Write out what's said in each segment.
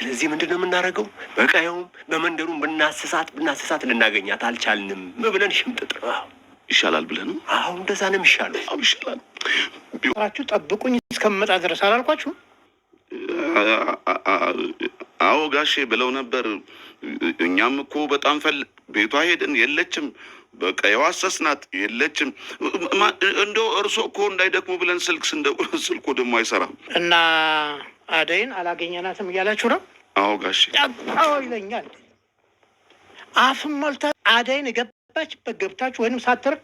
ስለዚህ ምንድነው የምናደርገው? በቀየውም በመንደሩም ብናስሳት ልናገኛት አልቻልንም ብለን ሽምጥጥ ይሻላል ብለህ ነው? አዎ እንደዛ ነው የሚሻለው። አዎ ይሻላል። ቢሆናችሁ ጠብቁኝ እስከምመጣ ድረስ አላልኳችሁ? አዎ ጋሼ ብለው ነበር። እኛም እኮ በጣም ቤቷ ሄድን፣ የለችም። በቀየው አሰስናት፣ የለችም። እንደው እርሶ እኮ እንዳይደክሙ ብለን ስልኩ ደግሞ አይሰራም እና አደይን አላገኘናትም እያላችሁ ነው? አዎ ጋሼ። አዎ ይለኛል። አፍም ሞልታ አደይን ገባችበት ገብታችሁ ወይንም ሳትርቅ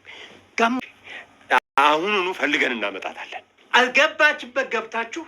አሁኑኑ ፈልገን እናመጣታለን። አልገባችበት ገብታችሁ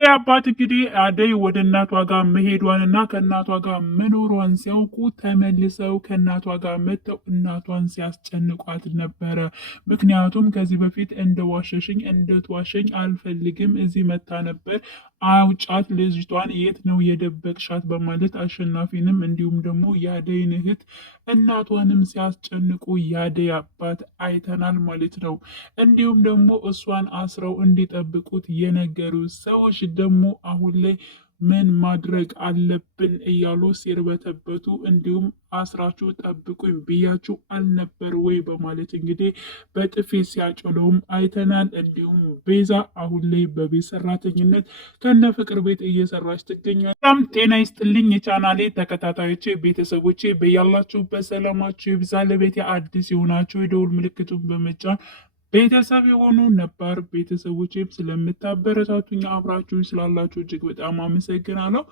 አባት እንግዲህ አደይ ወደ እናቷ ጋር መሄዷንና ከእናቷ ጋር መኖሯን ሲያውቁ ተመልሰው ከእናቷ ጋር መጥተው እናቷን ሲያስጨንቋት ነበረ። ምክንያቱም ከዚህ በፊት እንደዋሸሽኝ እንደትዋሸኝ አልፈልግም፣ እዚህ መታ ነበር፣ አውጫት፣ ልጅቷን የት ነው የደበቅሻት? በማለት አሸናፊንም እንዲሁም ደግሞ የአደይን እህት እናቷንም ሲያስጨንቁ የአደይ አባት አይተናል ማለት ነው። እንዲሁም ደግሞ እሷን አስረው እንዲጠብቁት የነገሩ ሰዎች ደግሞ አሁን ላይ ምን ማድረግ አለብን እያሉ ሲርበተበቱ እንዲሁም አስራችሁ ጠብቁኝ ብያችሁ አልነበር ወይ በማለት እንግዲህ በጥፊ ሲያጮለውም አይተናል። እንዲሁም ቤዛ አሁን ላይ በቤት ሰራተኝነት ከነ ፍቅር ቤት እየሰራች ትገኛለች። በጣም ጤና ይስጥልኝ የቻናሌ ተከታታዮቼ ቤተሰቦቼ፣ በያላችሁበት ሰላማችሁ ይብዛ። ለቤቴ አዲስ የሆናችሁ የደውል ምልክቱን በመጫን ቤተሰብ የሆኑ ነባር ቤተሰቦችም ስለምታበረታቱኝ አብራችሁ ስላላችሁ እጅግ በጣም አመሰግናለሁ።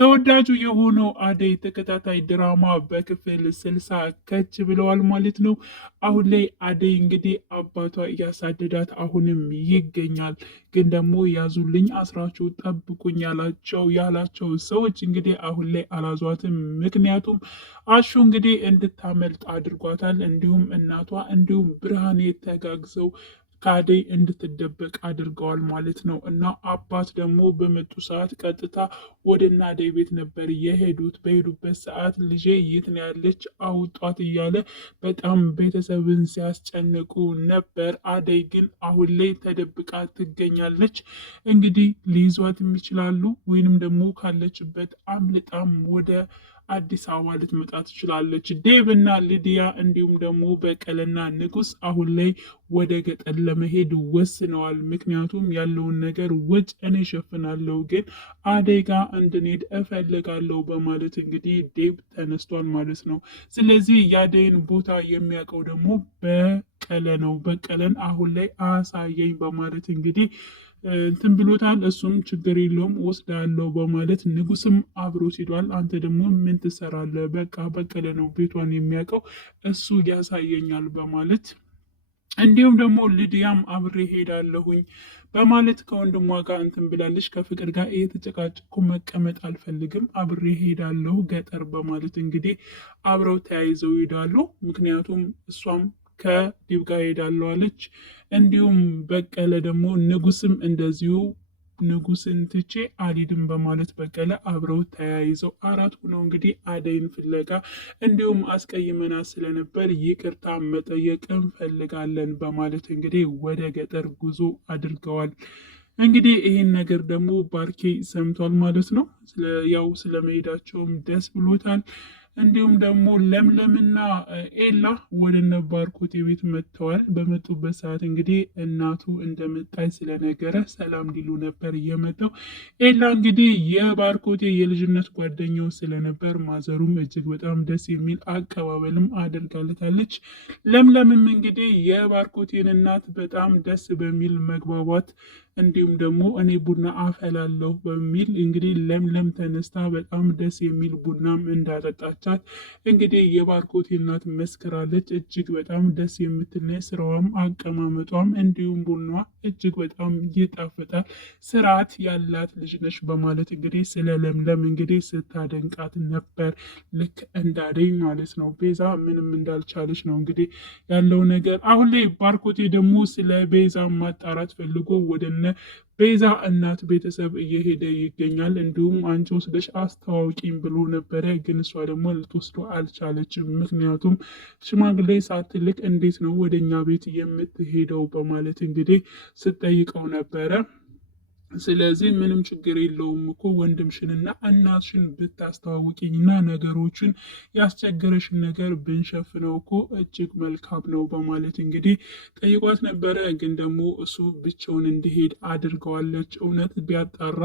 ተወዳጁ የሆነው አደይ ተከታታይ ድራማ በክፍል 60 ከች ብለዋል ማለት ነው። አሁን ላይ አደይ እንግዲህ አባቷ እያሳደዳት አሁንም ይገኛል። ግን ደግሞ ያዙልኝ አስራችሁ ጠብቁኝ ያላቸው ሰዎች እንግዲህ አሁን ላይ አላዟትም። ምክንያቱም አሹ እንግዲህ እንድታመልጥ አድርጓታል። እንዲሁም እናቷ እንዲሁም ብርሃኔ ተጋግዘው ከአደይ እንድትደበቅ አድርገዋል ማለት ነው። እና አባት ደግሞ በመጡ ሰዓት ቀጥታ ወደ አደይ ቤት ነበር የሄዱት። በሄዱበት ሰዓት ልጄ የት ነው ያለች አውጧት እያለ በጣም ቤተሰብን ሲያስጨንቁ ነበር። አደይ ግን አሁን ላይ ተደብቃ ትገኛለች። እንግዲህ ሊይዟትም ይችላሉ ወይንም ደግሞ ካለችበት አምልጣም ወደ አዲስ አበባ ልትመጣ ትችላለች። ዴቭ እና ሊዲያ እንዲሁም ደግሞ በቀለና ንጉስ አሁን ላይ ወደ ገጠር ለመሄድ ወስነዋል። ምክንያቱም ያለውን ነገር ወጭ እኔ እሸፍናለሁ፣ ግን አደይ ጋር እንድንሄድ እፈልጋለሁ በማለት እንግዲህ ዴቭ ተነስቷል ማለት ነው። ስለዚህ የአደይን ቦታ የሚያውቀው ደግሞ በቀለ ነው። በቀለን አሁን ላይ አሳየኝ በማለት እንግዲህ እንትን ብሎታል። እሱም ችግር የለውም ወስዳለው በማለት ንጉስም አብሮ ሲዷል። አንተ ደግሞ ምን ትሰራለህ? በቃ በቀለ ነው ቤቷን የሚያውቀው እሱ ያሳየኛል በማለት እንዲሁም ደግሞ ልድያም አብሬ ሄዳለሁኝ በማለት ከወንድሟ ጋር እንትን ብላለች። ከፍቅር ጋር እየተጨቃጨቁ መቀመጥ አልፈልግም፣ አብሬ ሄዳለሁ ገጠር በማለት እንግዲህ አብረው ተያይዘው ይሄዳሉ። ምክንያቱም እሷም ከዲብ ጋር ሄዳለሁ አለች። እንዲሁም በቀለ ደግሞ ንጉስም እንደዚሁ ንጉስን ትቼ አልሄድም በማለት በቀለ አብረው ተያይዘው አራት ሆነው እንግዲህ አደይን ፍለጋ እንዲሁም አስቀይመናት ስለነበር ይቅርታ መጠየቅ እንፈልጋለን በማለት እንግዲህ ወደ ገጠር ጉዞ አድርገዋል። እንግዲህ ይህን ነገር ደግሞ ባርኬ ሰምቷል ማለት ነው። ያው ስለመሄዳቸውም ደስ ብሎታል። እንዲሁም ደግሞ ለምለምና ኤላ ወደነ ባርኮቴ ቤት መጥተዋል። በመጡበት ሰዓት እንግዲህ እናቱ እንደመጣች ስለነገረ ሰላም ሊሉ ነበር የመጣው። ኤላ እንግዲህ የባርኮቴ የልጅነት ጓደኛው ስለነበር ማዘሩም እጅግ በጣም ደስ የሚል አቀባበልም አድርጋለታለች። ለምለምም እንግዲህ የባርኮቴን እናት በጣም ደስ በሚል መግባባት እንዲሁም ደግሞ እኔ ቡና አፈላለሁ በሚል እንግዲህ ለምለም ተነስታ በጣም ደስ የሚል ቡናም እንዳጠጣች እንደጠራቻት እንግዲህ የባርኮቴ እናት መስክራለች። እጅግ በጣም ደስ የምትል ስራዋም አቀማመጧም እንዲሁም ቡናዋ እጅግ በጣም ይጣፍጣል፣ ስርዓት ያላት ልጅ ነች በማለት እንግዲህ ስለ ለምለም እንግዲህ ስታደንቃት ነበር። ልክ እንዳደኝ ማለት ነው። ቤዛ ምንም እንዳልቻለች ነው እንግዲህ ያለው ነገር። አሁን ላይ ባርኮቴ ደግሞ ስለ ቤዛ ማጣራት ፈልጎ ወደነ ቤዛ እናት ቤተሰብ እየሄደ ይገኛል። እንዲሁም አንቺ ወስደሽ አስተዋውቂኝ ብሎ ነበረ፣ ግን እሷ ደግሞ ልትወስዶ አልቻለችም። ምክንያቱም ሽማግሌ ሳትልክ እንዴት ነው ወደኛ ቤት የምትሄደው በማለት እንግዲህ ስትጠይቀው ነበረ። ስለዚህ ምንም ችግር የለውም እኮ ወንድምሽንና እናትሽን ብታስተዋውቂኝና ነገሮችን ያስቸገረሽን ነገር ብንሸፍነው እኮ እጅግ መልካም ነው በማለት እንግዲህ ጠይቋት ነበረ። ግን ደግሞ እሱ ብቻውን እንዲሄድ አድርገዋለች። እውነት ቢያጣራ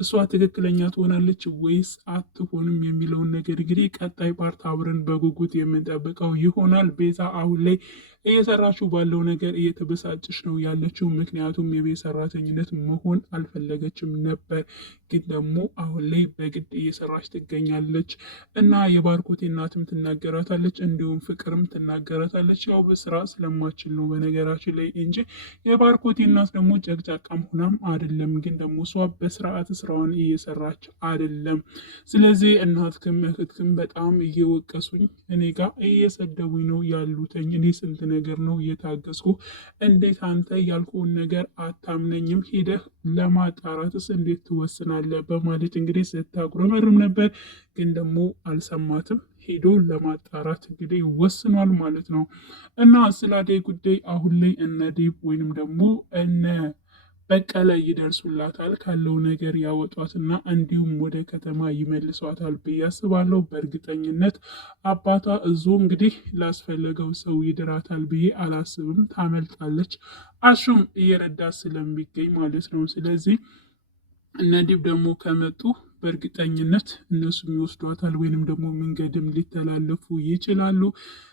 እሷ ትክክለኛ ትሆናለች ወይስ አትሆንም የሚለውን ነገር እንግዲህ ቀጣይ ፓርት አብረን በጉጉት የምንጠብቀው ይሆናል። ቤዛ አሁን ላይ እየሰራችው ባለው ነገር እየተበሳጨች ነው ያለችው። ምክንያቱም የቤት ሰራተኝነት መሆን አልፈለገችም ነበር፣ ግን ደግሞ አሁን ላይ በግድ እየሰራች ትገኛለች እና የባርኮቴ እናትም ትናገራታለች፣ እንዲሁም ፍቅርም ትናገራታለች። ያው በስራ ስለማችል ነው በነገራችን ላይ እንጂ የባርኮቴ እናት ደግሞ ጨቅጫቃም ሆናም አይደለም፣ ግን ደግሞ እሷ በስርዓት ስራዋን እየሰራች አይደለም። ስለዚህ እናትክም እህትክም በጣም እየወቀሱኝ እኔ ጋር እየሰደቡኝ ነው ያሉተኝ። እኔ ስንት ነገር ነው እየታገስኩ፣ እንዴት አንተ ያልኩውን ነገር አታምነኝም? ሄደህ ለማጣራትስ እንዴት ትወስናለህ? በማለት እንግዲህ ስታጉረመርም ነበር። ግን ደግሞ አልሰማትም። ሄዶ ለማጣራት እንግዲህ ወስኗል ማለት ነው። እና ስለ አደይ ጉዳይ አሁን ላይ እነ ዴብ ወይንም ደግሞ እነ በቀለ ይደርሱላታል። ካለው ነገር ያወጧትና እንዲሁም ወደ ከተማ ይመልሷታል ብዬ አስባለሁ። በእርግጠኝነት አባቷ እዞ እንግዲህ ላስፈለገው ሰው ይድራታል ብዬ አላስብም። ታመልጣለች። አሹም እየረዳት ስለሚገኝ ማለት ነው። ስለዚህ እነዲብ ደግሞ ከመጡ በእርግጠኝነት እነሱም ይወስዷታል ወይንም ደግሞ መንገድም ሊተላለፉ ይችላሉ።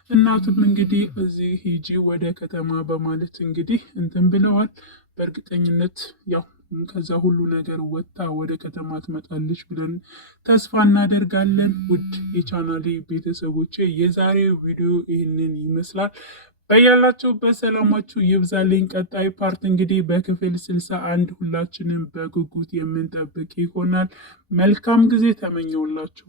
እናቱም እንግዲህ እዚህ ሂጂ ወደ ከተማ በማለት እንግዲህ እንትን ብለዋል። በእርግጠኝነት ያው ከዛ ሁሉ ነገር ወጥታ ወደ ከተማ ትመጣለች ብለን ተስፋ እናደርጋለን። ውድ የቻናሌ ቤተሰቦቼ የዛሬው ቪዲዮ ይህንን ይመስላል። በያላቸው በሰላማችሁ ይብዛልኝ። ቀጣይ ፓርት እንግዲህ በክፍል 61 ሁላችንም በጉጉት የምንጠብቅ ይሆናል። መልካም ጊዜ ተመኘውላችሁ።